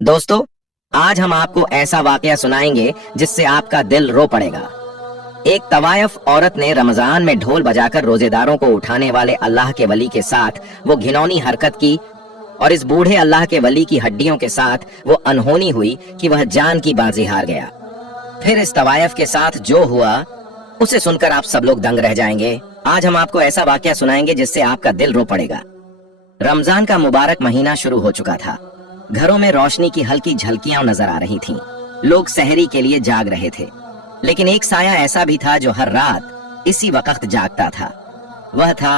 दोस्तों, आज हम आपको ऐसा वाकया सुनाएंगे जिससे आपका दिल रो पड़ेगा। एक तवायफ औरत ने रमजान में ढोल बजाकर रोजेदारों को उठाने वाले अल्लाह के वली के साथ वो घिनौनी हरकत की और इस बूढ़े अल्लाह के वली की हड्डियों के साथ वो अनहोनी हुई कि वह जान की बाजी हार गया। फिर इस तवायफ के साथ जो हुआ उसे सुनकर आप सब लोग दंग रह जाएंगे। आज हम आपको ऐसा वाकया सुनाएंगे जिससे आपका दिल रो पड़ेगा। रमजान का मुबारक महीना शुरू हो चुका था। घरों में रोशनी की हल्की झलकियां नजर आ रही थीं। लोग सहरी के लिए जाग रहे थे, लेकिन एक साया ऐसा भी था जो हर रात इसी वक्त जागता था। वह था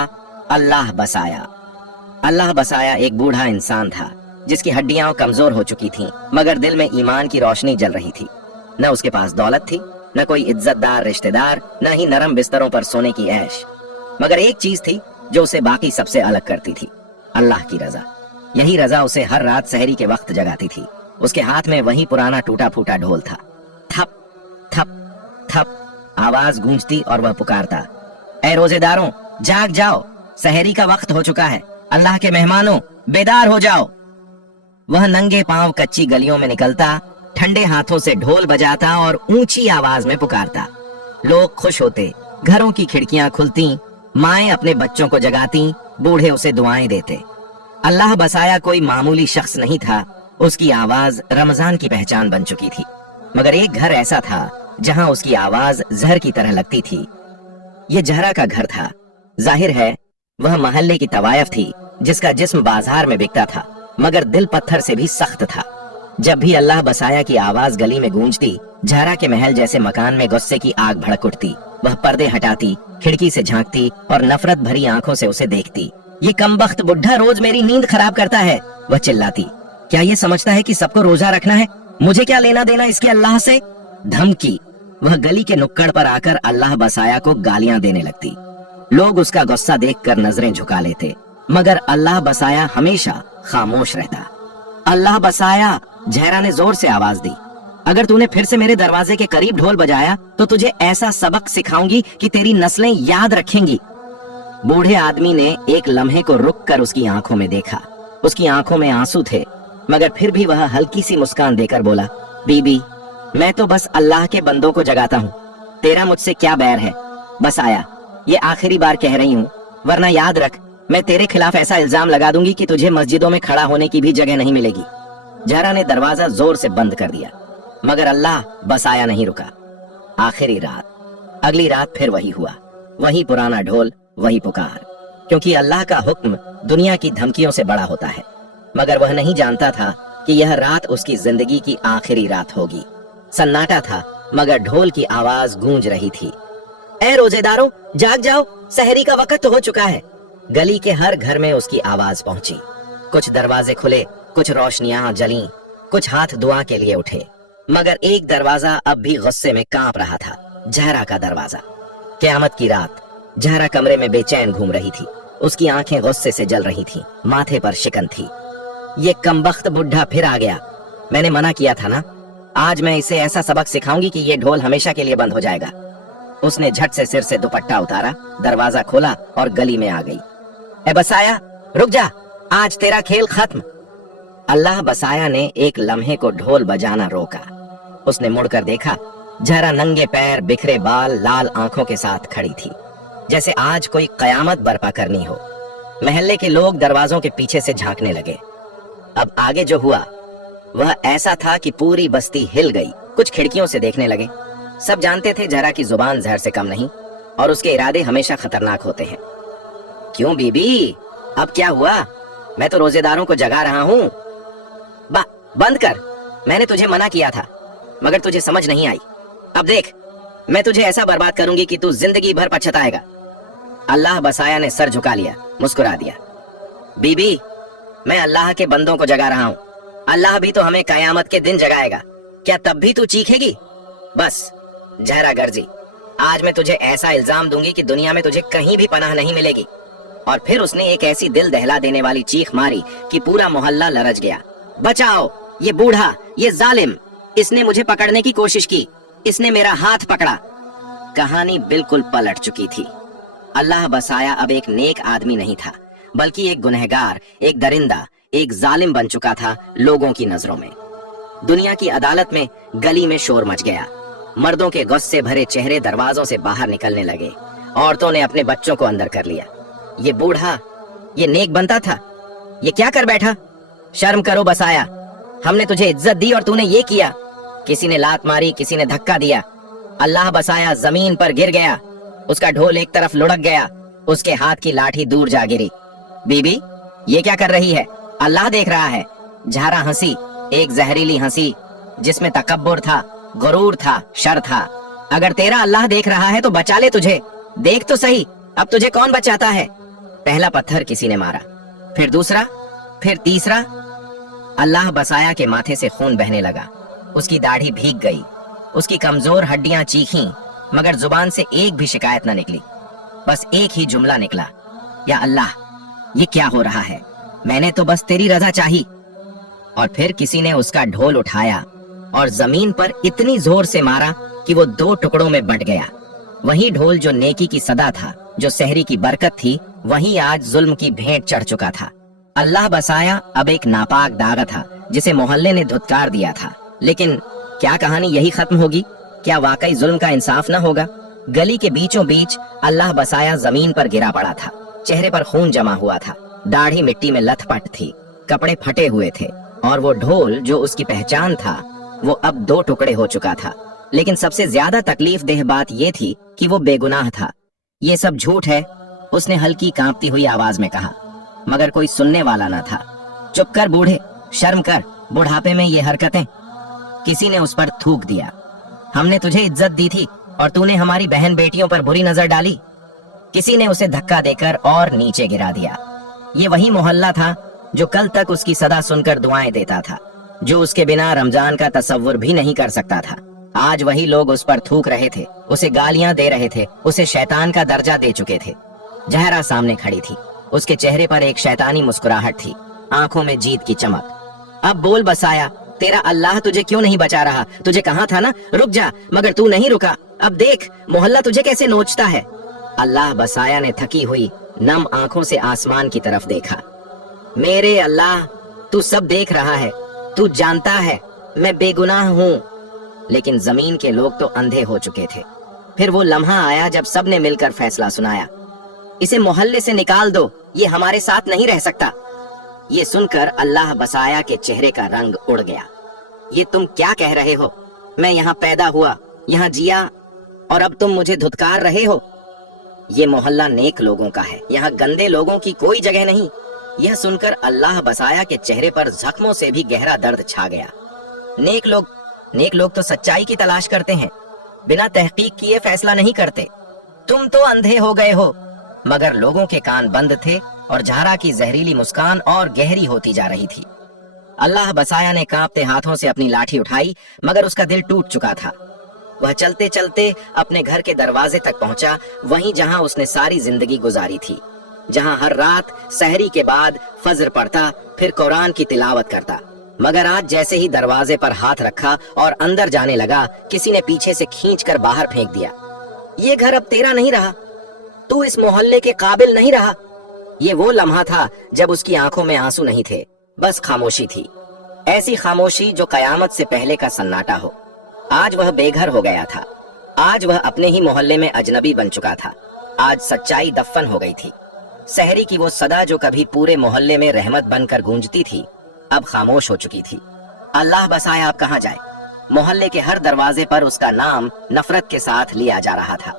अल्लाह बसाया। अल्लाह बसाया एक बूढ़ा इंसान था जिसकी हड्डियां कमजोर हो चुकी थीं, मगर दिल में ईमान की रोशनी जल रही थी। न उसके पास दौलत थी, न कोई इज्जतदार रिश्तेदार, न ही नरम बिस्तरों पर सोने की ऐश, मगर एक चीज थी जो उसे बाकी सबसे अलग करती थी, अल्लाह की रजा। यही रजा उसे हर रात सहरी के वक्त जगाती थी। उसके हाथ में वही पुराना टूटा फूटा ढोल था। थप थप थप आवाज गूंजती और वह पुकारता, ऐ रोजेदारों, जाग जाओ, सहरी का वक्त हो चुका है। अल्लाह के मेहमानों, बेदार हो जाओ। वह नंगे पांव कच्ची गलियों में निकलता, ठंडे हाथों से ढोल बजाता और ऊंची आवाज में पुकारता। लोग खुश होते, घरों की खिड़कियां खुलती, माएं अपने बच्चों को जगाती, बूढ़े उसे दुआएं देते। अल्लाह बसाया कोई मामूली शख्स नहीं था। उसकी आवाज रमजान की पहचान बन चुकी थी। मगर एक घर ऐसा था जहां उसकी आवाज जहर की तरह लगती थी। ये जहरा का घर था। जाहिर है वह मोहल्ले की तवायफ थी जिसका जिस्म बाजार में बिकता था, मगर दिल पत्थर से भी सख्त था। जब भी अल्लाह बसाया की आवाज गली में गूंजती, जहरा के महल जैसे मकान में गुस्से की आग भड़क उठती। वह पर्दे हटाती, खिड़की से झांकती और नफरत भरी आंखों से उसे देखती। ये कमबख्त बुढ़ा रोज मेरी नींद खराब करता है, वह चिल्लाती। क्या ये समझता है कि सबको रोजा रखना है? मुझे क्या लेना देना इसके अल्लाह से? धमकी। वह गली के नुक्कड़ पर आकर अल्लाह बसाया को गालियां देने लगती। लोग उसका गुस्सा देखकर नजरें झुका लेते, मगर अल्लाह बसाया हमेशा खामोश रहता। अल्लाह बसाया, जहरा ने जोर से आवाज दी, अगर तूने फिर से मेरे दरवाजे के करीब ढोल बजाया तो तुझे ऐसा सबक सिखाऊंगी कि तेरी नस्लें याद रखेंगी। बूढ़े आदमी ने एक लम्हे को रुक कर उसकी आंखों में देखा। उसकी आंखों में आंसू थे, मगर फिर भी वह हल्की सी मुस्कान देकर बोला, बीबी, मैं तो बस अल्लाह के बंदों को जगाता हूँ, तेरा मुझसे क्या बैर है? बस आया, ये आखिरी बार कह रही हूँ, वरना याद रख, मैं तेरे खिलाफ ऐसा इल्जाम लगा दूंगी कि तुझे मस्जिदों में खड़ा होने की भी जगह नहीं मिलेगी। जहरा ने दरवाजा जोर से बंद कर दिया, मगर अल्लाह बसाया नहीं रुका। आखिरी रात, अगली रात फिर वही हुआ, वही पुराना ढोल, वही पुकार। क्योंकि अल्लाह का हुक्म दुनिया की धमकियों से बड़ा होता है, मगर वह नहीं जानता था कि यह रात उसकी जिंदगी की आखिरी रात होगी। सन्नाटा था, मगर ढोल की आवाज गूंज रही थी। ऐ रोजेदारों, जाग जाओ, सहरी का वक्त हो चुका है। गली के हर घर में उसकी आवाज पहुंची। कुछ दरवाजे खुले, कुछ रोशनियां जलीं, कुछ हाथ दुआ के लिए उठे, मगर एक दरवाजा अब भी गुस्से में कांप रहा था, जहरा का दरवाजा। क़यामत की रात, जहरा कमरे में बेचैन घूम रही थी। उसकी आंखें गुस्से से जल रही थीं, माथे पर शिकन थी। ये कमबख्त बुढ़ा फिर आ गया। मैंने मना किया था ना, आज मैं इसे ऐसा सबक सिखाऊंगी कि ये ढोल हमेशा के लिए बंद हो जाएगा। उसने झट से सिर से दुपट्टा उतारा, दरवाजा खोला और गली में आ गई। ए बसाया, रुक जा, आज तेरा खेल खत्म। अल्लाह बसाया ने एक लम्हे को ढोल बजाना रोका। उसने मुड़कर देखा, जहरा नंगे पैर, बिखरे बाल, लाल आंखों के साथ खड़ी थी, जैसे आज कोई कयामत बर्पा करनी हो। महल्ले के लोग दरवाजों के पीछे से झांकने लगे। अब आगे जो हुआ वह ऐसा था कि पूरी बस्ती हिल गई। कुछ खिड़कियों से देखने लगे। सब जानते थे जहरा की जुबान जहर से कम नहीं और उसके इरादे हमेशा खतरनाक होते हैं। क्यों बीबी, अब क्या हुआ? मैं तो रोजेदारों को जगा रहा हूँ। बंद कर, मैंने तुझे मना किया था, मगर तुझे समझ नहीं आई। अब देख, मैं तुझे ऐसा बर्बाद करूंगी कि तू जिंदगी भर पछताएगा। अल्लाह बसाया ने सर झुका लिया, मुस्कुरा दिया। बीबी, मैं अल्लाह के बंदों को जगा रहा हूँ। अल्लाह भी तो हमें कयामत के दिन जगाएगा। क्या तब भी तू चीखेगी? बस, जहरा गर्जी, आज मैं तुझे ऐसा इल्जाम दूंगी कि दुनिया में तुझे कहीं भी पनाह नहीं मिलेगी। और फिर उसने एक ऐसी दिल दहला देने वाली चीख मारी कि पूरा मोहल्ला लरज गया। बचाओ, ये बूढ़ा, ये जालिम, इसने मुझे पकड़ने की कोशिश की, इसने मेरा हाथ पकड़ा। कहानी बिल्कुल पलट चुकी थी। अल्लाह बसाया अब एक नेक आदमी नहीं था, बल्कि एक गुनहगार, एक दरिंदा, एक जालिम बन चुका था लोगों की नजरों में। दुनिया की अदालत में गली में शोर मच गया। मर्दों के गुस्से भरे चेहरे दरवाजों से बाहर निकलने लगे। औरतों ने अपने बच्चों को अंदर कर लिया। ये बूढ़ा, ये नेक बनता था, ये क्या कर बैठा? शर्म करो बसाया, हमने तुझे इज्जत दी और तूने ये किया। किसी ने लात मारी, किसी ने धक्का दिया। अल्लाह बसाया जमीन पर गिर गया। उसका ढोल एक तरफ लुढ़क गया, उसके हाथ की लाठी दूर जा गिरी। बीबी, ये क्या कर रही है? अल्लाह देख रहा है। झारा हंसी, एक जहरीली हंसी जिसमें तकब्बुर था, गुरूर था, शर था। अगर तेरा अल्लाह देख रहा है तो बचा ले तुझे। देख तो सही, अब तुझे कौन बचाता है? पहला पत्थर किसी ने मारा, फिर दूसरा, फिर तीसरा। अल्लाह बसाया के माथे से खून बहने लगा। उसकी दाढ़ी भीग गई, उसकी कमजोर हड्डियां चीखीं, मगर जुबान से एक भी शिकायत न निकली। बस एक ही जुमला निकला, या अल्लाह, ये क्या हो रहा है? मैंने तो बस तेरी रजा चाही। और फिर किसी ने उसका ढोल उठाया और जमीन पर इतनी जोर से मारा कि वो 2 टुकड़ों में बंट गया। वही ढोल जो नेकी की सदा था, जो सहरी की बरकत थी, वही आज जुल्म की भेंट चढ़ चुका था। अल्लाह बसाया अब एक नापाक दागा था जिसे मोहल्ले ने धुतकार दिया था। लेकिन क्या कहानी यही खत्म होगी? क्या वाकई जुल्म का इंसाफ न होगा? गली के बीचों बीच अल्लाह बसाया जमीन पर गिरा पड़ा था। चेहरे पर खून जमा हुआ था, दाढ़ी मिट्टी में लथपथ थी, कपड़े फटे हुए थे, और वो ढोल जो उसकी पहचान था वो अब 2 टुकड़े हो चुका था। लेकिन सबसे ज्यादा तकलीफ देह बात ये थी कि वो बेगुनाह था। ये सब झूठ है, उसने हल्की कांपती हुई आवाज में कहा, मगर कोई सुनने वाला न था। चुप कर बूढ़े, शर्म कर, बुढ़ापे में ये हरकतें। किसी ने उस पर थूक दिया, हमने तुझे इज्जत दी थी और तूने हमारी बहन बेटियों पर बुरी नजर डाली। किसी ने उसे धक्का देकर और नीचे गिरा दिया। ये वही मोहल्ला था जो कल तक उसकी सदा सुनकर दुआएं देता था, जो उसके बिना रमजान का तसव्वुर भी नहीं कर सकता था। आज वही लोग उस पर थूक रहे थे, उसे गालियां दे रहे थे, उसे शैतान का दर्जा दे चुके थे। जहरा सामने खड़ी थी, उसके चेहरे पर एक शैतानी मुस्कुराहट थी, आंखों में जीत की चमक। अब बोल बसाया, तेरा अल्लाह तुझे क्यों नहीं बचा रहा? तुझे कहा था ना रुक जा, मगर तू नहीं रुका। अब देख मोहल्ला तुझे कैसे नोचता है। अल्लाह बसाया ने थकी हुई नम आंखों से आसमान की तरफ देखा। मेरे अल्लाह, तू सब देख रहा है, तू जानता है मैं बेगुनाह हूँ। लेकिन जमीन के लोग तो अंधे हो चुके थे। फिर वो लम्हा आया जब सब ने मिलकर फैसला सुनाया, इसे मोहल्ले से निकाल दो, ये हमारे साथ नहीं रह सकता। ये सुनकर अल्लाह बसाया के चेहरे का रंग उड़ गया। ये तुम क्या कह रहे हो? मैं यहाँ पैदा हुआ, यहाँ जिया, और अब तुम मुझे धुतकार रहे हो? ये मोहल्ला नेक लोगों का है, यहाँ गंदे लोगों की कोई जगह नहीं। यह सुनकर अल्लाह बसाया के चेहरे पर जख्मों से भी गहरा दर्द छा गया। नेक लोग तो सच्चाई की तलाश करते हैं, बिना तहकीक किए फैसला नहीं करते। तुम तो अंधे हो गए हो। मगर लोगों के कान बंद थे और झारा की जहरीली मुस्कान और गहरी होती जा रही थी। अल्लाह बसाया ने कांपते हाथों से अपनी लाठी उठाई, मगर उसका दिल टूट चुका था। वह चलते चलते अपने घर के दरवाजे तक पहुंचा, वहीं जहां उसने सारी जिंदगी गुजारी थी, जहां हर रात सहरी के बाद फजर पढ़ता, फिर कुरान की तिलावत करता। मगर आज जैसे ही दरवाजे पर हाथ रखा और अंदर जाने लगा, किसी ने पीछे से खींचकर बाहर फेंक दिया। ये घर अब तेरा नहीं रहा, तू इस मोहल्ले के काबिल नहीं रहा। ये वो लम्हा था जब उसकी आंखों में आंसू नहीं थे, बस खामोशी थी। ऐसी खामोशी जो कयामत से पहले का सन्नाटा हो। आज वह बेघर हो गया था, आज वह अपने ही मोहल्ले में अजनबी बन चुका था। आज सच्चाई दफन हो गई थी। सहरी की वो सदा जो कभी पूरे मोहल्ले में रहमत बनकर गूंजती थी, अब खामोश हो चुकी थी। अल्लाह बसाया अब कहाँ जाए? मोहल्ले के हर दरवाजे पर उसका नाम नफरत के साथ लिया जा रहा था।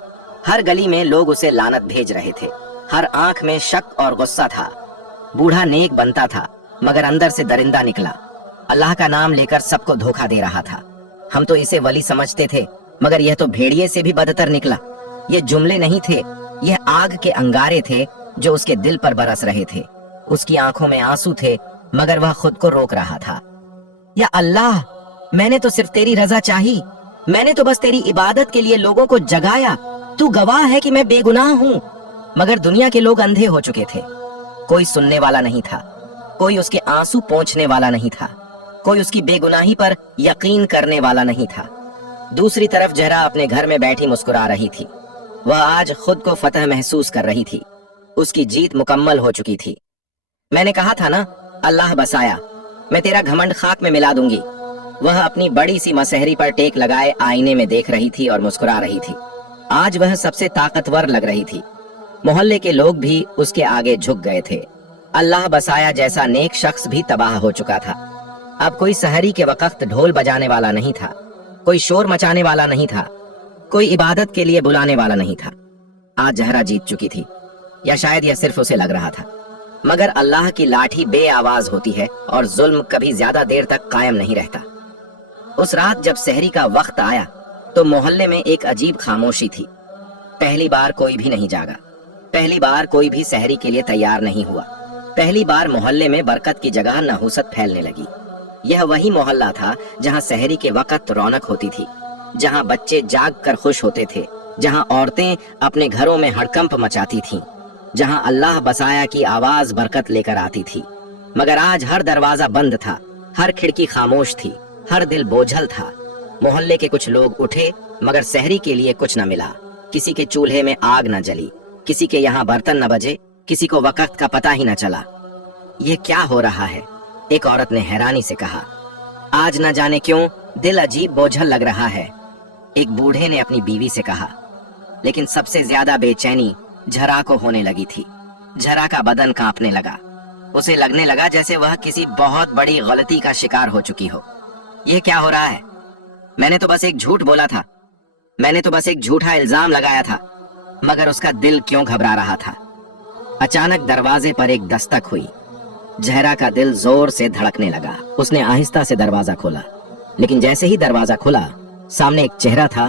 हर गली में लोग उसे लानत भेज रहे थे, हर आंख में शक और गुस्सा था। बूढ़ा नेक बनता था, मगर अंदर से दरिंदा निकला। अल्लाह का नाम लेकर सबको धोखा दे रहा था। हम तो इसे वली समझते थे, मगर यह तो भेड़िए से भी बदतर निकला। ये जुमले नहीं थे, यह आग के अंगारे थे जो उसके दिल पर बरस रहे थे। उसकी आंखों में आंसू थे, मगर वह खुद को रोक रहा था। या अल्लाह, मैंने तो सिर्फ तेरी रजा चाही, मैंने तो बस तेरी इबादत के लिए लोगों को जगाया। तू गवाह है कि मैं बेगुनाह हूँ। मगर दुनिया के लोग अंधे हो चुके थे। कोई सुनने वाला नहीं था, कोई उसके आंसू पोंछने वाला नहीं था, कोई उसकी बेगुनाही पर यकीन करने वाला नहीं था। दूसरी तरफ जहरा अपने घर में बैठी मुस्कुरा रही थी। वह आज खुद को फतह महसूस कर रही थी। उसकी जीत मुकम्मल हो चुकी थी। मैंने कहा था ना, अल्लाह बसाया, मैं तेरा घमंड खाक में मिला दूंगी। वह अपनी बड़ी सी मसहरी पर टेक लगाए आईने में देख रही थी और मुस्कुरा रही थी। आज वह सबसे ताकतवर लग रही थी। मोहल्ले के लोग भी उसके आगे झुक गए थे। अल्लाह बसाया जैसा नेक शख्स भी तबाह हो चुका था। अब कोई सहरी के वक्त ढोल बजाने वाला नहीं था, कोई शोर मचाने वाला नहीं था, कोई इबादत के लिए बुलाने वाला नहीं था। आज जहरा जीत चुकी थी, या शायद यह सिर्फ उसे लग रहा था। मगर अल्लाह की लाठी बे आवाज होती है और जुल्म कभी ज्यादा देर तक कायम नहीं रहता। उस रात जब सहरी का वक्त आया तो मोहल्ले में एक अजीब खामोशी थी। पहली बार कोई भी नहीं जागा, पहली बार कोई भी सहरी के लिए तैयार नहीं हुआ। पहली बार मोहल्ले में बरकत की जगह नहुसत फैलने लगी। यह वही मोहल्ला था जहां सहरी के वक्त रौनक होती थी, जहां बच्चे जाग कर खुश होते थे, जहां औरतें अपने घरों में हड़कंप मचाती थीं, जहां अल्लाह बसाया की आवाज बरकत लेकर आती थी। मगर आज हर दरवाजा बंद था, हर खिड़की खामोश थी, हर दिल बोझल था। मोहल्ले के कुछ लोग उठे मगर सहरी के लिए कुछ न मिला। किसी के चूल्हे में आग न जली, किसी के यहाँ बर्तन न बजे, किसी को वक्त का पता ही न चला। ये क्या हो रहा है? एक औरत ने हैरानी से कहा। आज न जाने क्यों दिल अजीब बोझल लग रहा है, एक बूढ़े ने अपनी बीवी से कहा। लेकिन सबसे ज्यादा बेचैनी झरा को होने लगी थी। झरा का बदन कांपने लगा। उसे लगने लगा जैसे वह किसी बहुत बड़ी गलती का शिकार हो चुकी हो। यह क्या हो रहा है? मैंने तो बस एक झूठ बोला था, मैंने तो बस एक झूठा इल्जाम लगाया था। मगर उसका दिल क्यों घबरा रहा था? अचानक दरवाजे पर एक दस्तक हुई। जहरा का दिल जोर से धड़कने लगा। उसने आहिस्ता से दरवाजा खोला, लेकिन जैसे ही दरवाजा खुला सामने एक चेहरा था,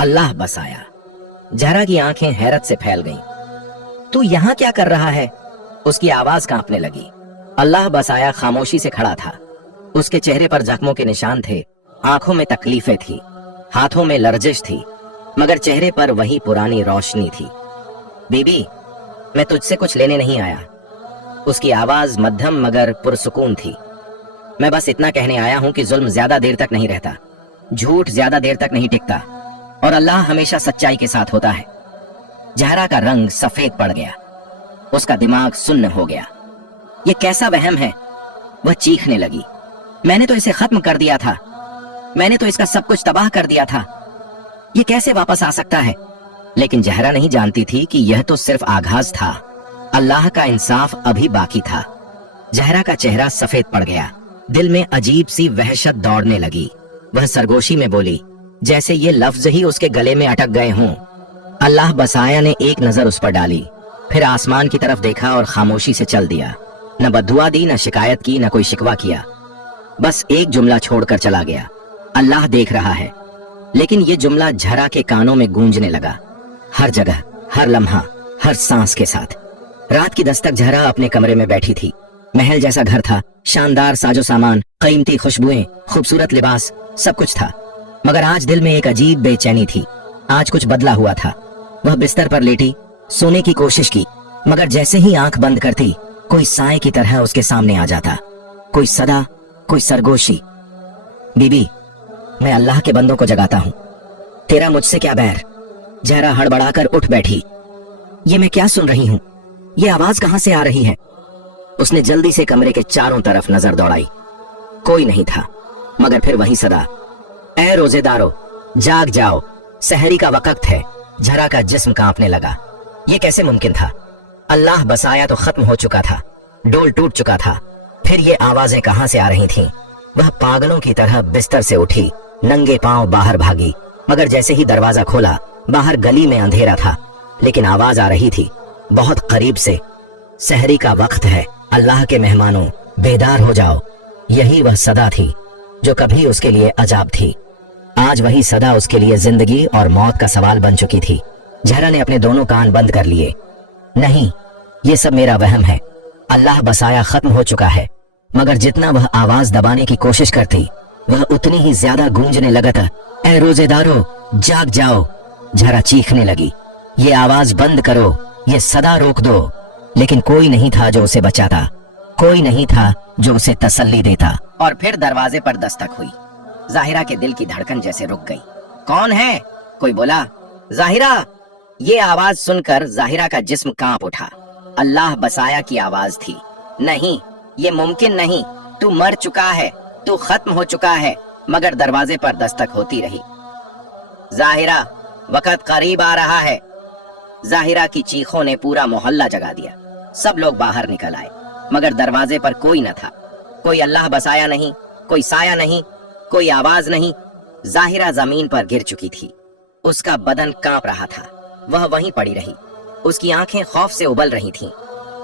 अल्लाह बसाया। जहरा की आंखें हैरत से फैल गईं। तू यहाँ क्या कर रहा है? उसकी आवाज कांपने लगी। अल्लाह बसाया खामोशी से खड़ा था। उसके चेहरे पर जख्मों के निशान थे, आंखों में तकलीफें थी, हाथों में लर्जिश थी, मगर चेहरे पर वही पुरानी रोशनी थी। बीबी, मैं तुझसे कुछ लेने नहीं आया। उसकी आवाज मध्यम मगर पुरसुकून थी। मैं बस इतना कहने आया हूं कि जुल्म ज्यादा देर तक नहीं रहता, झूठ ज्यादा देर तक नहीं टिकता, और अल्लाह हमेशा सच्चाई के साथ होता है। जहरा का रंग सफेद पड़ गया, उसका दिमाग सुन्न हो गया। ये कैसा वहम है? वह चीखने लगी। मैंने तो इसे खत्म कर दिया था, मैंने तो इसका सब कुछ तबाह कर दिया था। ये कैसे वापस आ सकता है? लेकिन जहरा नहीं जानती थी कि यह तो सिर्फ आगाज था। अल्लाह का इंसाफ अभी बाकी था। जहरा का चेहरा सफेद पड़ गया। दिल में अजीब सी वहशत दौड़ने लगी। वह सरगोशी में बोली, जैसे ये लफ्ज ही उसके गले में अटक गए हों। अल्लाह बसाया ने एक नजर उस पर डाली, फिर आसमान की तरफ देखा और खामोशी से चल दिया। न बद्दुआ दी, न शिकायत की, न कोई शिकवा किया। बस एक जुमला छोड़कर चला गया, अल्लाह देख रहा है। लेकिन ये जुमला झरा के कानों में गूंजने लगा, हर जगह, हर लम्हा, हर सांस के साथ। रात की दस्तक झरा अपने कमरे में बैठी थी। महल जैसा घर था, शानदार साजो सामान, कीमती खुशबुएं, खूबसूरत लिबास, सब कुछ था। मगर आज दिल में एक अजीब बेचैनी थी। आज कुछ बदला हुआ था। वह बिस्तर पर लेटी, सोने की कोशिश की, मगर जैसे ही आंख बंद करती, कोई साए की तरह उसके सामने आ जाता। कोई सदा, कोई सरगोशी। बीबी, मैं अल्लाह के बंदों को जगाता हूं, तेरा मुझसे क्या बैर? जहरा हड़बड़ाकर उठ बैठी। ये मैं क्या सुन रही हूं? ये आवाज कहां से आ रही है? उसने जल्दी से कमरे के चारों तरफ नजर दौड़ाई। कोई नहीं था, मगर फिर वही सदा, ऐ रोजेदारो, जाग जाओ, सहरी का वक्त है। जहरा का जिस्म कांपने लगा। ये कैसे मुमकिन था? अल्लाह बसाया तो खत्म हो चुका था, डोल टूट चुका था। फिर ये आवाजें कहां से आ रही थीं? वह पागलों की तरह बिस्तर से उठी, नंगे पांव बाहर भागी। मगर जैसे ही दरवाजा खोला, बाहर गली में अंधेरा था, लेकिन आवाज आ रही थी बहुत करीब से। सहरी का वक्त है, अल्लाह के मेहमानों, बेदार हो जाओ। यही वह सदा थी जो कभी उसके लिए अजाब थी। आज वही सदा उसके लिए जिंदगी और मौत का सवाल बन चुकी थी। जहरा ने अपने दोनों कान बंद कर लिए। नहीं, ये सब मेरा वहम है। अल्लाह बसाया खत्म हो चुका है। मगर जितना वह आवाज दबाने की कोशिश करती, वह उतनी ही ज्यादा गूंजने लगा था। ऐ रोजेदारो, जाग जाओ। जहरा चीखने लगी, ये आवाज बंद करो, ये सदा रोक दो। लेकिन कोई नहीं था जो उसे बचाता, कोई नहीं था जो उसे तसल्ली देता। और फिर दरवाजे पर दस्तक हुई। जाहिरा के दिल की धड़कन जैसे रुक गई। कौन है? कोई बोला। जाहिरा। ये आवाज सुनकर जाहिरा का जिस्म कांप उठा। अल्लाह बसाया की आवाज थी। नहीं, ये मुमकिन नहीं, तू मर चुका है, तू खत्म हो चुका है, मगर दरवाजे पर दस्तक होती रही। जाहिरा, वक्त करीब आ रहा है। जाहिरा की चीखों ने पूरा मोहल्ला जगा दिया। सब लोग बाहर निकल आए, मगर दरवाजे पर कोई न था। कोई अल्लाह बसाया नहीं, कोई साया नहीं, कोई आवाज नहीं। जाहिरा जमीन पर गिर चुकी थी। उसका बदन कांप रहा था। वह वहीं पड़ी रही। उसकी आंखें खौफ से उबल रही थीं।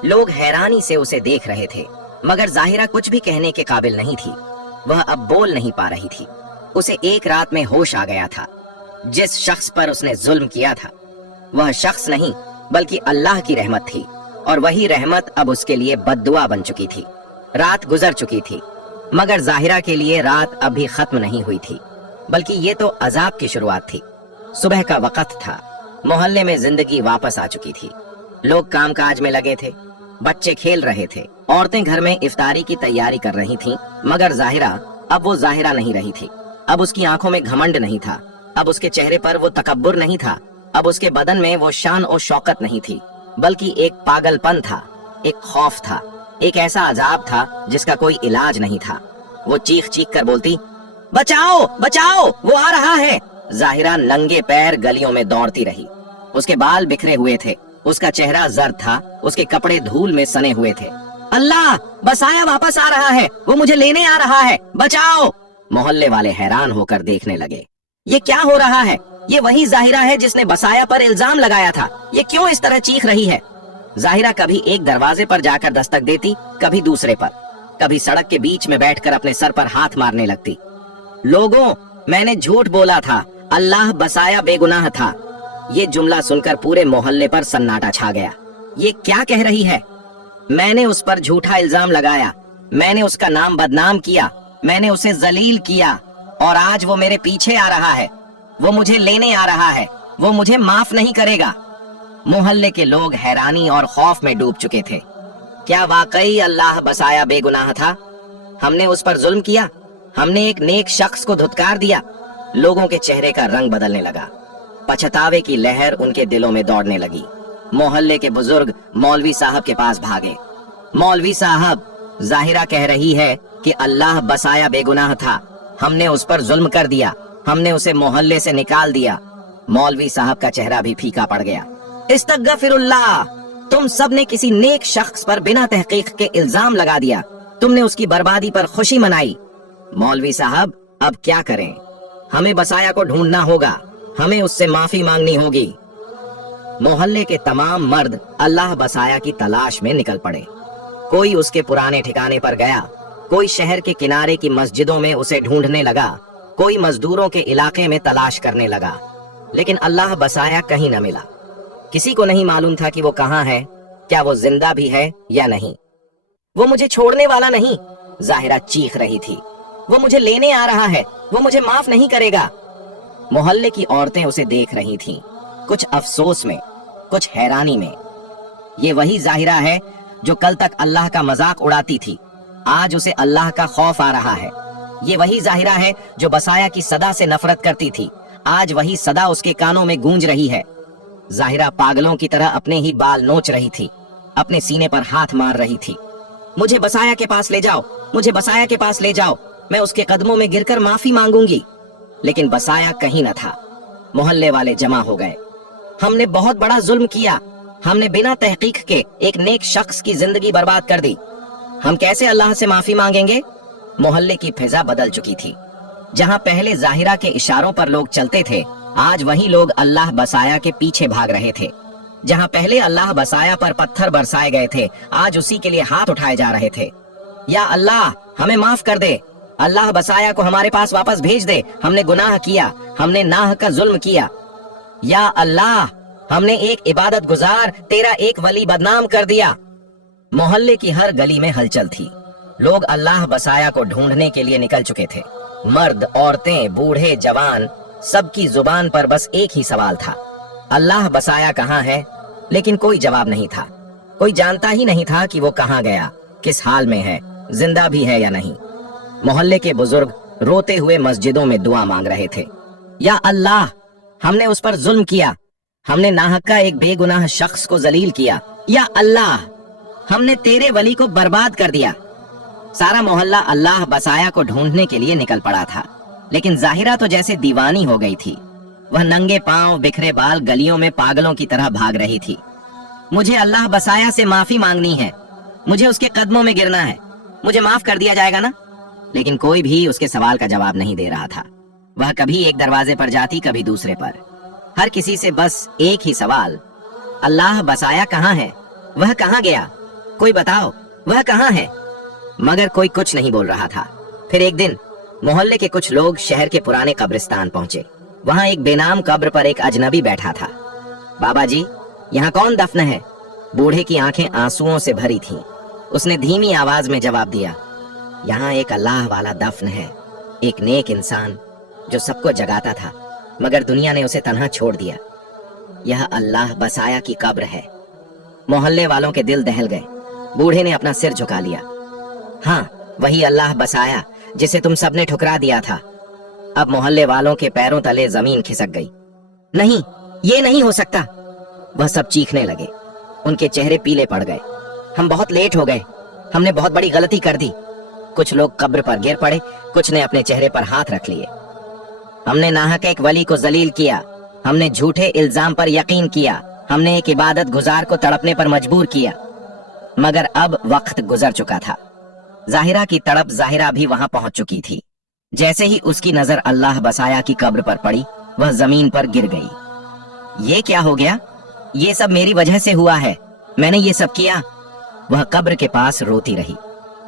लोग हैरानी से उसे देख रहे थे, मगर जाहिरा कुछ भी कहने के काबिल नहीं थी। वह अब बोल नहीं पा रही थी। उसे एक रात में होश आ गया था। जिस शख्स पर उसने जुल्म किया था, वह शख्स नहीं बल्कि अल्लाह की रहमत थी, और वही रहमत अब उसके लिए बद्दुआ बन चुकी थी। रात गुजर चुकी थी, मगर जाहिरा के लिए रात अभी खत्म नहीं हुई थी, बल्कि ये तो अजाब की शुरुआत थी। सुबह का वक्त था। मोहल्ले में जिंदगी वापस आ चुकी थी। लोग कामकाज में लगे थे, बच्चे खेल रहे थे, औरतें घर में इफ्तारी की तैयारी कर रही थीं, मगर जाहिरा, अब वो जाहिरा नहीं रही थी। अब उसकी आंखों में घमंड नहीं था, अब उसके चेहरे पर वो तकब्बुर नहीं था, अब उसके बदन में वो शान और शौकत नहीं थी, बल्कि एक पागलपन था, एक खौफ था, एक ऐसा अजाब था जिसका कोई इलाज नहीं था। वो चीख चीख कर बोलती, बचाओ बचाओ, वो आ रहा है। जाहिरा नंगे पैर गलियों में दौड़ती रही। उसके बाल बिखरे हुए थे, उसका चेहरा जर्द था, उसके कपड़े धूल में सने हुए थे। अल्लाह, बसाया वापस आ रहा है, वो मुझे लेने आ रहा है, बचाओ। मोहल्ले वाले हैरान होकर देखने लगे। ये क्या हो रहा है? ये वही जाहिरा है जिसने बसाया पर इल्जाम लगाया था। ये क्यों इस तरह चीख रही है? जाहिरा कभी एक दरवाजे पर जाकर दस्तक देती, कभी दूसरे पर, कभी सड़क के बीच में बैठकर अपने सर पर हाथ मारने लगती। लोगों, मैंने झूठ बोला था, अल्लाह बसाया बेगुनाह था। ये जुमला सुनकर पूरे मोहल्ले पर सन्नाटा छा गया। ये क्या कह रही है? मैंने उस पर झूठा इल्जाम लगाया, मैंने उसका नाम बदनाम किया, मैंने उसे जलील किया, और आज वो मेरे पीछे आ रहा है, वो मुझे लेने आ रहा है, वो मुझे माफ नहीं करेगा। मोहल्ले के लोग हैरानी और खौफ में डूब चुके थे। क्या वाकई अल्लाह बसाया बेगुनाह था? हमने उस पर जुल्म किया, हमने एक नेक शख्स को धुतकार दिया। लोगों के चेहरे का रंग बदलने लगा। पछतावे की लहर उनके दिलों में दौड़ने लगी। मोहल्ले के बुजुर्ग मौलवी साहब के पास भागे। मौलवी साहब, जाहिरा कह रही है कि अल्लाह बसाया बेगुनाह था, हमने उस पर जुल्म कर दिया, हमने उसे मोहल्ले से निकाल दिया। मौलवी साहब का चेहरा भी फीका पड़ गया। इस्तगफिरुल्लाह, तुम सब ने किसी नेक शख्स पर बिना तहकीक के इल्जाम लगा दिया, तुमने उसकी बर्बादी पर खुशी मनाई। मौलवी साहब, अब क्या करें? हमें बसाया को ढूंढना होगा, हमें उससे माफी मांगनी होगी। मोहल्ले के तमाम मर्द अल्लाह बसाया की तलाश में निकल पड़े। कोई उसके पुराने ठिकाने पर गया, कोई शहर के किनारे की मस्जिदों में उसे ढूंढने लगा, कोई मजदूरों के इलाके में तलाश करने लगा, लेकिन अल्लाह बसाया कहीं न मिला। किसी को नहीं मालूम था कि वो कहाँ है, क्या वो जिंदा भी है या नहीं। वो मुझे छोड़ने वाला नहीं, जाहिरा चीख रही थी। वो मुझे लेने आ रहा है, वो मुझे माफ नहीं करेगा। मोहल्ले की औरतें उसे देख रही थीं, कुछ अफसोस में, कुछ हैरानी में। ये वही जाहिरा है जो कल तक अल्लाह का मजाक उड़ाती थी, आज उसे अल्लाह का खौफ आ रहा है। ये वही जाहिरा है जो बसाया की सदा से नफरत करती थी, आज वही सदा उसके कानों में गूंज रही है। जाहिरा पागलों की तरह अपने ही बाल नोच रही थी, अपने सीने पर हाथ मार रही थी। मुझे बसाया के पास ले जाओ, मुझे बसाया के पास ले जाओ, मैं उसके कदमों में गिरकर माफी मांगूंगी। लेकिन बसाया कहीं न था। मोहल्ले वाले जमा हो गए। हमने बहुत बड़ा जुल्म किया, हमने बिना तहकीक के एक नेक शख्स की जिंदगी बर्बाद कर दी, हम कैसे अल्लाह से माफी मांगेंगे? मोहल्ले की फिजा बदल चुकी थी। जहां पहले जाहिरा के इशारों पर लोग चलते थे, आज वही लोग अल्लाह बसाया के पीछे भाग रहे थे। जहां पहले अल्लाह बसाया पर पत्थर बरसाए गए थे, आज उसी के लिए हाथ उठाए जा रहे थे। या अल्लाह, हमें माफ कर दे, अल्लाह बसाया को हमारे पास वापस भेज दे, हमने गुनाह किया, हमने नाह का जुल्म किया। या अल्लाह, हमने एक इबादत गुजार तेरा एक वली बदनाम कर दिया। मोहल्ले की हर गली में हलचल थी। लोग अल्लाह बसाया को ढूंढने के लिए निकल चुके थे। मर्द, औरतें, बूढ़े, जवान, सबकी जुबान पर बस एक ही सवाल था, अल्लाह बसाया कहाँ है? लेकिन कोई जवाब नहीं था। कोई जानता ही नहीं था कि वो कहाँ गया, किस हाल में है, जिंदा भी है या नहीं। मोहल्ले के बुजुर्ग रोते हुए मस्जिदों में दुआ मांग रहे थे। या अल्लाह, हमने उस पर जुल्म किया, हमने नाहका एक बेगुनाह शख्स को जलील किया। या अल्लाह, हमने तेरे वली को बर्बाद कर दिया। सारा मोहल्ला अल्लाह बसाया को ढूंढने के लिए निकल पड़ा था। लेकिन जाहिरा तो जैसे दीवानी हो गई थी। वह नंगे पांव बिखरे बाल गलियों में पागलों की तरह भाग रही थी। मुझे अल्लाह बसाया से माफी मांगनी है, मुझे उसके कदमों में गिरना है, मुझे माफ कर दिया जाएगा ना? लेकिन कोई भी उसके सवाल का जवाब नहीं दे रहा था। वह कभी एक दरवाजे पर जाती, कभी दूसरे पर। हर किसी से बस एक ही सवाल, अल्लाह बसाया कहाँ है? वह कहाँ गया? कोई बताओ, वह कहाँ है? मगर कोई कुछ नहीं बोल रहा था। फिर एक दिन मोहल्ले के कुछ लोग शहर के पुराने कब्रिस्तान पहुंचे। वहां एक बेनाम कब्र पर एक अजनबी बैठा था। बाबा जी, यहाँ कौन दफन है? बूढ़े की आंखें आंसुओं से भरी थीं। उसने धीमी आवाज में जवाब दिया, यहाँ एक अल्लाह वाला दफन है, एक नेक इंसान जो सबको जगाता था, मगर दुनिया ने उसे तन्हा छोड़ दिया। यह अल्लाह बसाया की कब्र है। मोहल्ले वालों के दिल दहल गए। बूढ़े ने अपना सिर झुका लिया। हाँ, वही अल्लाह बसाया जिसे तुम सबने ठुकरा दिया था। अब मोहल्ले वालों के पैरों तले जमीन खिसक गई। नहीं, ये नहीं हो सकता। वह सब चीखने लगे। उनके चेहरे पीले पड़ गए। हम बहुत लेट हो गए, हमने बहुत बड़ी गलती कर दी। कुछ लोग कब्र पर गिर पड़े, कुछ ने अपने चेहरे पर हाथ रख लिए। हमने नाहक एक वली को जलील किया, हमने झूठे इल्जाम पर यकीन किया, हमने एक इबादत गुजार को तड़पने पर मजबूर किया। मगर अब वक्त गुजर चुका था। जाहिरा की तड़प जाहिरा भी वहां पहुंच चुकी थी। जैसे ही उसकी नजर अल्लाह बसाया की कब्र पर पड़ी, वह जमीन पर गिर गई। ये क्या हो गया? ये सब मेरी वजह से हुआ है, मैंने ये सब किया। वह कब्र के पास रोती रही,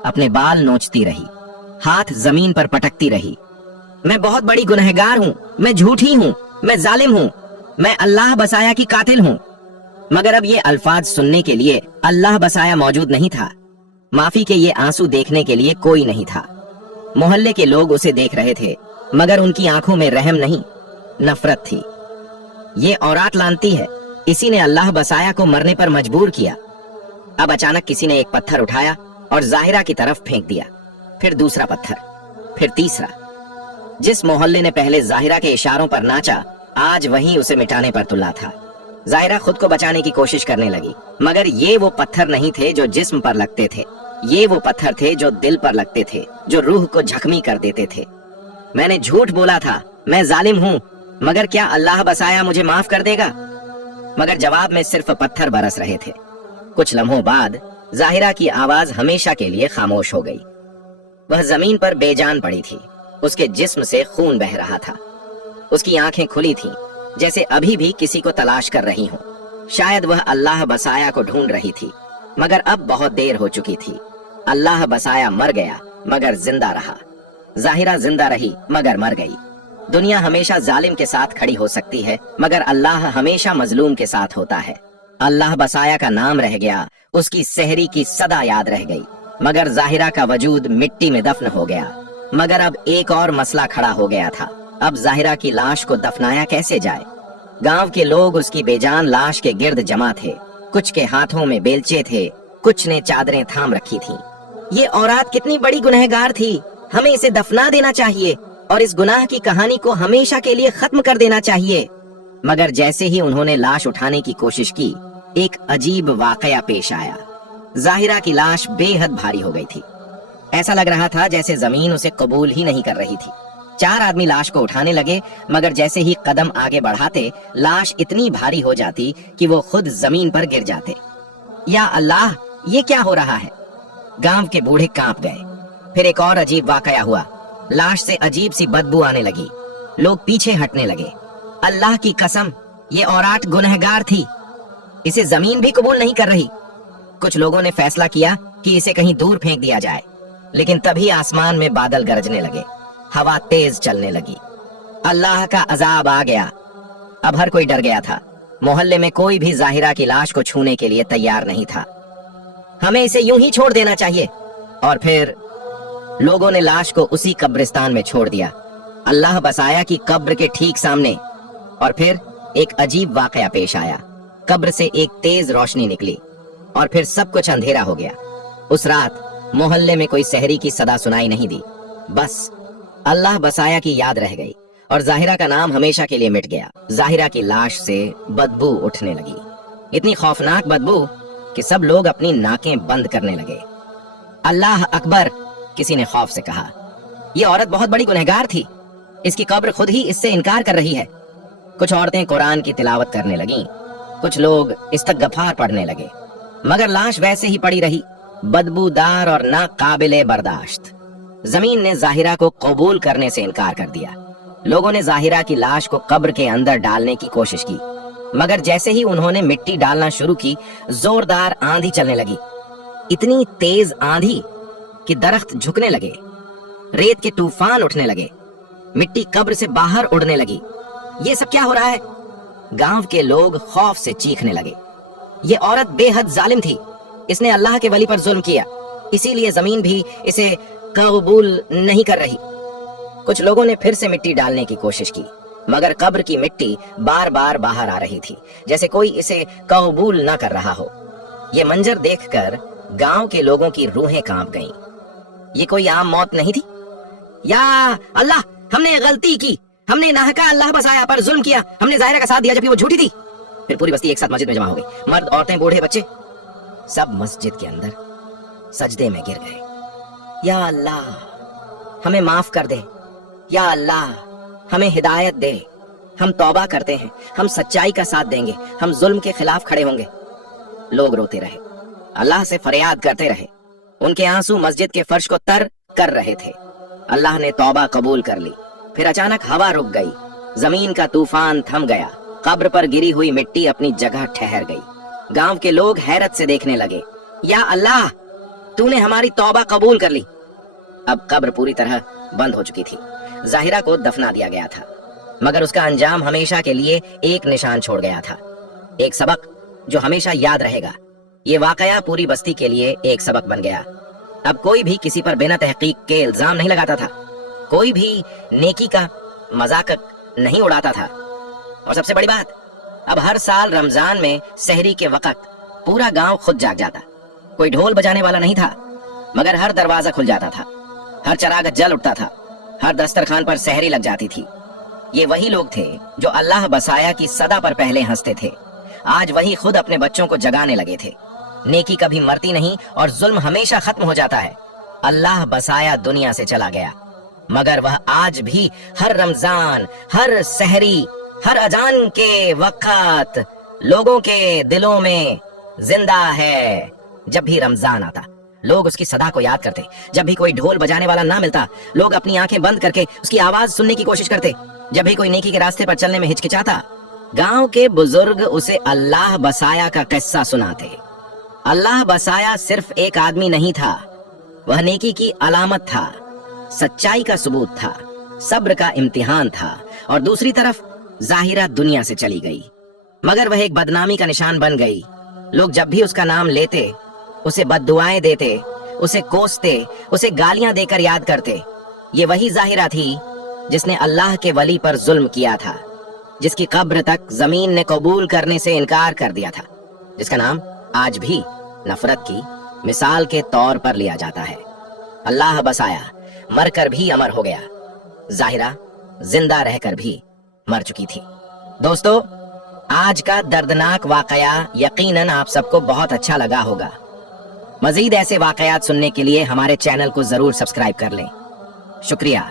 अपने बाल नोचती रही, हाथ जमीन पर पटकती रही। मैं बहुत बड़ी गुनहगार हूँ, मैं झूठी हूँ, मैं जालिम हूँ, मैं अल्लाह बसाया की कातिल हूँ। मगर अब ये अल्फाज सुनने के लिए अल्लाह बसाया मौजूद नहीं था। माफी के ये आंसू देखने के लिए कोई नहीं था। मोहल्ले के लोग उसे देख रहे थे, मगर उनकी आंखों में रहम नहीं, नफरत थी। ये औरात लानती है, इसी ने अल्लाह बसाया को मरने पर मजबूर किया। अब अचानक किसी ने एक पत्थर उठाया और जाहिरा की तरफ फेंक दिया। फिर दूसरा पत्थर, फिर तीसरा। जिस मोहल्ले ने पहले जाहिरा के इशारों पर नाचा, आज वही उसे मिटाने पर तुला था। जाहिरा खुद को बचाने की कोशिश करने लगी, मगर ये वो पत्थर नहीं थे जो जिस्म पर लगते थे। ये वो पत्थर थे जो दिल पर लगते थे, जो रूह को जख्मी कर देते थे। मैंने झूठ बोला था, मैं जालिम हूँ, मगर क्या अल्लाह बसाया मुझे माफ कर देगा? मगर जवाब में सिर्फ पत्थर बरस रहे थे। कुछ लम्हों बाद जाहिरा की आवाज हमेशा के लिए खामोश हो गई। वह जमीन पर बेजान पड़ी थी। उसके जिस्म से खून बह रहा था। उसकी आंखें खुली थीं, जैसे अभी भी किसी को तलाश कर रही हो। शायद वह अल्लाह बसाया को ढूंढ रही थी, मगर अब बहुत देर हो चुकी थी। अल्लाह बसाया मर गया, मगर जिंदा रहा। जाहिरा जिंदा रही, मगर मर गई। दुनिया हमेशा जालिम के साथ खड़ी हो सकती है, मगर अल्लाह हमेशा मजलूम के साथ होता है। अल्लाह बसाया का नाम रह गया, उसकी सहरी की सदा याद रह गई, मगर जाहिरा का वजूद मिट्टी में दफन हो गया। मगर अब एक और मसला खड़ा हो गया था। अब जाहिरा की लाश को दफनाया कैसे जाए? गांव के लोग उसकी बेजान लाश के गिर्द जमा थे। कुछ के हाथों में बेलचे थे, कुछ ने चादरें थाम रखी थीं। ये औरत कितनी बड़ी गुनहगार थी, हमें इसे दफना देना चाहिए और इस गुनाह की कहानी को हमेशा के लिए खत्म कर देना चाहिए। मगर जैसे ही उन्होंने लाश उठाने की कोशिश की, एक अजीब वाकया पेश आया। जाहिरा की लाश बेहद भारी हो गई थी। ऐसा लग रहा था जैसे जमीन उसे कबूल ही नहीं कर रही थी। 4 आदमी लाश को उठाने लगे, मगर जैसे ही कदम आगे बढ़ाते, लाश इतनी भारी हो जाती कि वो खुद जमीन पर गिर जाते। या अल्लाह, ये क्या हो रहा है? गांव के बूढ़े कांप गए। फिर एक और अजीब वाकया हुआ। लाश से अजीब सी बदबू आने लगी। लोग पीछे हटने लगे। अल्लाह की कसम, ये औरत गुनहगार थी, इसे जमीन भी कबूल नहीं कर रही। कुछ लोगों ने फैसला किया कि इसे कहीं दूर फेंक दिया जाए, लेकिन तभी आसमान में बादल गरजने लगे, हवा तेज चलने लगी। अल्लाह का अजाब आ गया। अब हर कोई डर गया था। मोहल्ले में कोई भी जाहिरा की लाश को छूने के लिए तैयार नहीं था। हमें इसे यूं ही छोड़ देना चाहिए। और फिर लोगों ने लाश को उसी कब्रिस्तान में छोड़ दिया, अल्लाह बसाया की कब्र के ठीक सामने। और फिर एक अजीब वाकया पेश आया। कब्र से एक तेज रोशनी निकली और फिर सब कुछ अंधेरा हो गया। उस रात मोहल्ले में कोई सहरी की सदा सुनाई नहीं दी। बस अल्लाह बसाया की याद रह गई और जाहिरा का नाम हमेशा के लिए मिट गया। जाहिरा की लाश से बदबू उठने लगी, इतनी खौफनाक बदबू कि सब लोग अपनी नाकें बंद करने लगे। अल्लाह अकबर, किसी ने खौफ से कहा। यह औरत बहुत बड़ी गुनहगार थी, इसकी कब्र खुद ही इससे इनकार कर रही है। कुछ औरतें कुरान की तिलावत करने लगीं, कुछ लोग इस्तगफार पढ़ने लगे, मगर लाश वैसे ही पड़ी रही, बदबूदार और नाकाबिले बर्दाश्त। जमीन ने जाहिरा को कबूल करने से इनकार कर दिया। लोगों ने जाहिरा की लाश को कब्र के अंदर डालने की कोशिश की, मगर जैसे ही उन्होंने मिट्टी डालना शुरू की, जोरदार आंधी चलने लगी। इतनी तेज आंधी कि दरख्त झुकने लगे, रेत के तूफान उठने लगे, मिट्टी कब्र से बाहर उड़ने लगी। ये सब क्या हो रहा है? गांव के लोग खौफ से चीखने लगे। ये औरत बेहद जालिम थी, इसने अल्लाह के वली पर जुल्म किया, इसीलिए जमीन भी इसे कबूल नहीं कर रही। कुछ लोगों ने फिर से मिट्टी डालने की कोशिश की, मगर कब्र की मिट्टी बार बार बाहर आ रही थी, जैसे कोई इसे कबूल ना कर रहा हो। ये मंजर देखकर गांव के लोगों की रूहें कांप गईं। ये कोई आम मौत नहीं थी। या अल्लाह, हमने गलती की, हमने नाहका अल्लाह बसाया पर जुल्म किया, हमने जाहिरा का साथ दिया जबकि वो झूठी थी। फिर पूरी बस्ती एक साथ मस्जिद में जमा हो गई। मर्द, औरतें, बूढ़े, बच्चे सब मस्जिद के अंदर सजदे में गिर गए। या अल्लाह, हमें माफ कर दे। या अल्लाह, हमें हिदायत दे। हम तौबा करते हैं, हम सच्चाई का साथ देंगे, हम जुल्म के खिलाफ खड़े होंगे। लोग रोते रहे, अल्लाह से फरियाद करते रहे। उनके आंसू मस्जिद के फर्श को तर कर रहे थे। अल्लाह ने तौबा कबूल कर ली। फिर अचानक हवा रुक गई, जमीन का तूफान थम गया, कब्र पर गिरी हुई मिट्टी अपनी जगह ठहर गई। गांव के लोग हैरत से देखने लगे। या अल्लाह, तूने हमारी तौबा कबूल कर ली। अब कब्र पूरी तरह बंद हो चुकी थी। जाहिरा को दफना दिया गया था, मगर उसका अंजाम हमेशा के लिए एक निशान छोड़ गया था, एक सबक जो हमेशा याद रहेगा। ये वाकया पूरी बस्ती के लिए एक सबक बन गया। अब कोई भी किसी पर बिना तहकीक के इल्जाम नहीं लगाता था, कोई भी नेकी का मजाक नहीं उड़ाता था। और सबसे बड़ी बात, अब हर साल रमजान में सहरी के वक्त पूरा गांव खुद जाग जाता। कोई ढोल बजाने वाला नहीं था, मगर हर दरवाजा खुल जाता था, हर चराग जल उठता था, हर दस्तरखान पर सहरी लग जाती थी। ये वही लोग थे जो अल्लाह बसाया की सदा पर पहले हंसते थे। आज वही खुद अपने बच्चों को जगाने लगे थे। नेकी कभी मरती नहीं और जुल्म हमेशा खत्म हो जाता है। अल्लाह बसाया दुनिया से चला गया, मगर वह आज भी हर रमजान, हर सहरी, हर अजान के वक्त लोगों के दिलों में जिंदा है। जब भी रमजान आता, लोग उसकी सदा को याद करते। जब भी कोई ढोल बजाने वाला ना मिलता, लोग अपनी आंखें बंद करके उसकी आवाज सुनने की कोशिश करते। जब भी कोई नेकी के रास्ते पर चलने में हिचकिचाता, गांव के बुजुर्ग उसे अल्लाह बसाया का किस्सा सुनाते। अल्लाह बसाया सिर्फ एक आदमी नहीं था, वह नेकी की अलामत था, सच्चाई का सबूत था, सब्र का इम्तिहान था। और दूसरी तरफ जाहिरा दुनिया से चली गई, मगर वह एक बदनामी का निशान बन गई। लोग जब भी उसका नाम लेते, उसे बद्दुआएं देते, उसे कोसते, उसे गालियां देकर याद करते। ये वही जाहिरा थी जिसने अल्लाह के वली पर जुल्म किया था, जिसकी कब्र तक जमीन ने कबूल करने से इनकार कर दिया था, जिसका नाम आज भी नफरत की मिसाल के तौर पर लिया जाता है। अल्लाह बसाया मरकर भी अमर हो गया, जाहिरा जिंदा रहकर भी मर चुकी थी। दोस्तों, आज का दर्दनाक वाकया यकीनन आप सबको बहुत अच्छा लगा होगा। मजीद ऐसे वाकयात सुनने के लिए हमारे चैनल को जरूर सब्सक्राइब कर लें। शुक्रिया।